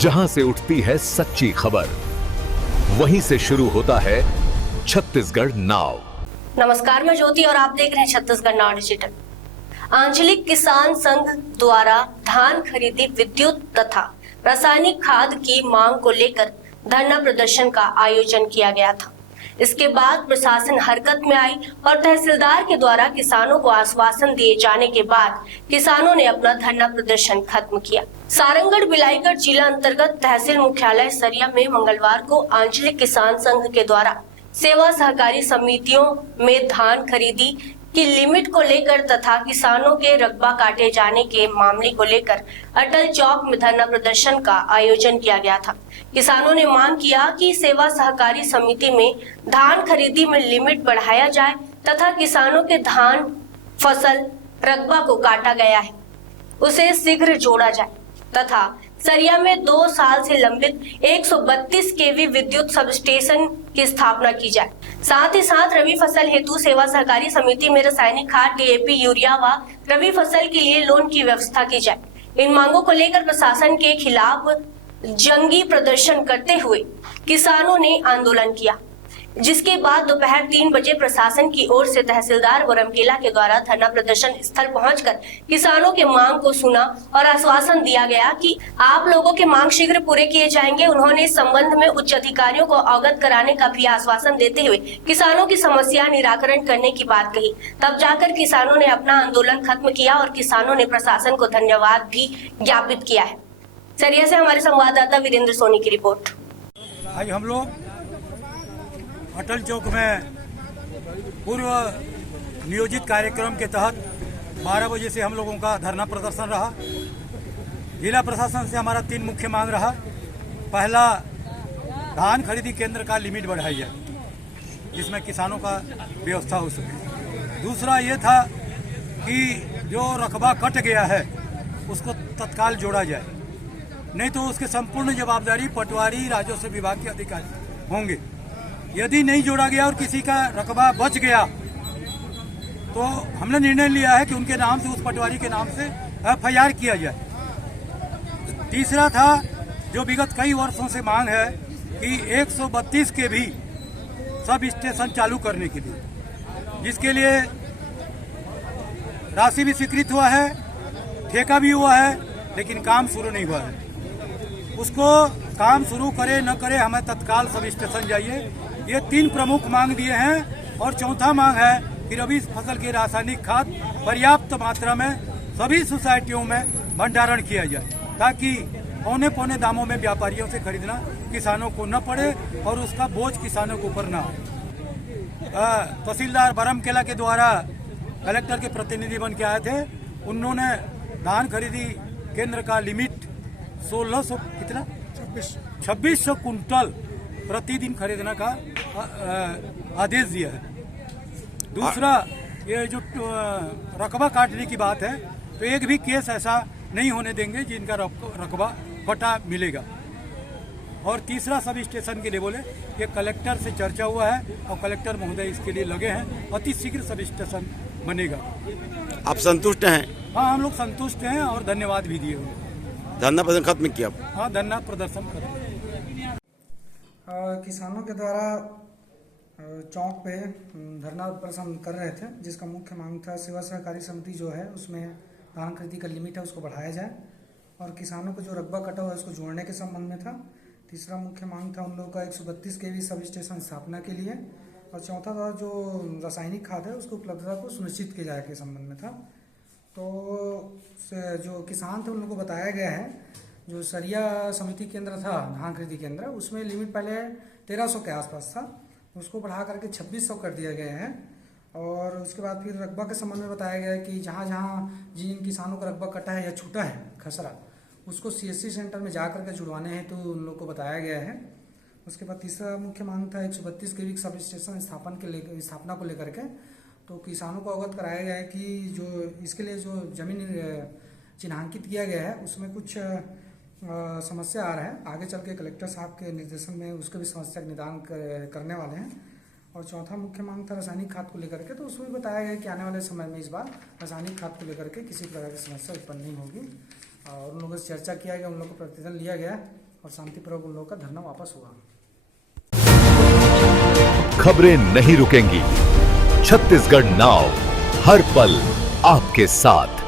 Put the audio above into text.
जहां से उठती है सच्ची खबर, वहीं से शुरू होता है छत्तीसगढ़ नाव। नमस्कार, मैं ज्योति और आप देख रहे हैं छत्तीसगढ़ नाव डिजिटल। आंचलिक किसान संघ द्वारा धान खरीदी, विद्युत तथा रासायनिक खाद की मांग को लेकर धरना प्रदर्शन का आयोजन किया गया था। इसके बाद प्रशासन हरकत में आई और तहसीलदार के द्वारा किसानों को आश्वासन दिए जाने के बाद किसानों ने अपना धरना प्रदर्शन खत्म किया। सारंगढ़ बिलाईगढ़ जिला अंतर्गत तहसील मुख्यालय सरिया में मंगलवार को आंचलिक किसान संघ के द्वारा सेवा सहकारी समितियों में धान खरीदी की लिमिट को लेकर तथा किसानों के रकबा काटे जाने के मामले को लेकर अटल चौक में धरना प्रदर्शन का आयोजन किया गया था। किसानों ने मांग किया कि सेवा सहकारी समिति में धान खरीदी में लिमिट बढ़ाया जाए तथा किसानों के धान फसल रकबा को काटा गया है उसे शीघ्र जोड़ा जाए तथा सरिया में 2 साल से लंबित 132 केवी विद्युत सब स्टेशन की स्थापना की जाए। साथ ही साथ रबी फसल हेतु सेवा सहकारी समिति में रासायनिक खाद, डीएपी, यूरिया व रबी फसल के लिए लोन की व्यवस्था की जाए। इन मांगों को लेकर प्रशासन के खिलाफ जंगी प्रदर्शन करते हुए किसानों ने आंदोलन किया, जिसके बाद दोपहर 3 बजे प्रशासन की ओर से तहसीलदार व रमकेला के द्वारा धरना प्रदर्शन स्थल पहुंचकर किसानों के मांग को सुना और आश्वासन दिया गया कि आप लोगों के मांग शीघ्र पूरे किए जाएंगे। उन्होंने इस संबंध में उच्च अधिकारियों को अवगत कराने का भी आश्वासन देते हुए किसानों की समस्या निराकरण करने की बात कही। तब जाकर किसानों ने अपना आंदोलन खत्म किया और किसानों ने प्रशासन को धन्यवाद भी ज्ञापित किया है। सरिया से हमारे संवाददाता वीरेंद्र सोनी की रिपोर्ट। आज हम लोग अटल चौक में पूर्व नियोजित कार्यक्रम के तहत 12 बजे से हम लोगों का धरना प्रदर्शन रहा। जिला प्रशासन से हमारा 3 मुख्य मांग रहा। पहला, धान खरीदी केंद्र का लिमिट बढ़ाई जाए जिसमें किसानों का व्यवस्था हो सके। दूसरा ये था कि जो रकबा कट गया है उसको तत्काल जोड़ा जाए, नहीं तो उसकी संपूर्ण जवाबदारी पटवारी राजस्व विभाग के अधिकारी होंगे। यदि नहीं जोड़ा गया और किसी का रकबा बच गया तो हमने निर्णय लिया है कि उनके नाम से, उस पटवारी के नाम से एफआईआर किया जाए। तीसरा था, जो विगत कई वर्षों से मांग है कि 132 के भी सब स्टेशन चालू करने के लिए, जिसके लिए राशि भी स्वीकृत हुआ है, ठेका भी हुआ है, लेकिन काम शुरू नहीं हुआ है। उसको काम शुरू करे न करे, हमें तत्काल सब स्टेशन जाइए। ये 3 प्रमुख मांग दिए हैं। और चौथा मांग है कि रबी फसल की रासायनिक खाद पर्याप्त मात्रा में सभी सोसाइटियों में भंडारण किया जाए, ताकि औने पौने दामों में व्यापारियों से खरीदना किसानों को न पड़े और उसका बोझ किसानों के ऊपर न हो। तहसीलदार बरमकेला के द्वारा कलेक्टर के प्रतिनिधि बन के आए थे। उन्होंने धान खरीदी केंद्र का लिमिट 1600 कितना 2600 कुंटल प्रतिदिन खरीदने का आदेश दिया है। दूसरा, ये जो रकबा काटने की बात है, तो एक भी केस ऐसा नहीं होने देंगे जिनका रकबा कटा मिलेगा। और तीसरा, सब स्टेशन के लिए बोले, ये कलेक्टर से चर्चा हुआ है और कलेक्टर महोदय इसके लिए लगे हैं। अति शीघ्र सब स्टेशन बनेगा। आप संतुष्ट हैं? हाँ, हम लोग संतुष्ट हैं और धन्यवाद भी दिए हुए। धरना प्रदर्शन खत्म किया? हाँ, धरना प्रदर्शन खत्म। किसानों के द्वारा चौक पे धरना प्रदर्शन कर रहे थे, जिसका मुख्य मांग था सेवा सहकारी समिति जो है उसमें धान खरीदी का लिमिट है उसको बढ़ाया जाए और किसानों को जो रकबा कटा हुआ है उसको जोड़ने के संबंध में था। तीसरा मुख्य मांग था उन लोगों का 132 केवी सब स्टेशन स्थापना के लिए। और चौथा था जो रासायनिक खाद है उसको उपलब्धता को सुनिश्चित किया जाए के संबंध में था। तो जो किसान थे उन लोगों को बताया गया है, जो सरिया समिति केंद्र था धान खरीदी केंद्र, उसमें लिमिट पहले 1300 के आसपास था, उसको बढ़ा करके 2600 कर दिया गया है। और उसके बाद फिर रकबा के संबंध में बताया गया है कि जहाँ जहाँ जिन किसानों का रकबा कटा है या छूटा है खसरा, उसको सीएससी सेंटर में जा करके जुड़वाने हैं, तो उन लोग को बताया गया है। उसके बाद तीसरा मुख्य मांग था 132 केवी सब स्टेशन स्थापना को लेकर के, तो किसानों को अवगत कराया गया है कि जो इसके लिए जो जमीन चिन्हांकित किया गया है उसमें कुछ समस्या आ रहा है। आगे चल के कलेक्टर साहब के निर्देशन में उसके भी समस्या का निदान करने वाले हैं। और चौथा मुख्य मांग था रासायनिक खाद को लेकर के, तो उसमें बताया गया कि आने वाले समय में इस बार रासायनिक खाद को लेकर के किसी प्रकार की समस्या उत्पन्न नहीं होगी। और उन लोगों से चर्चा किया गया, उन लोगों को प्रतिवेदन लिया गया और शांतिपूर्वक उन लोगों का धरना वापस हुआ। खबरें नहीं रुकेंगी। छत्तीसगढ़ नाउ हर पल आपके साथ।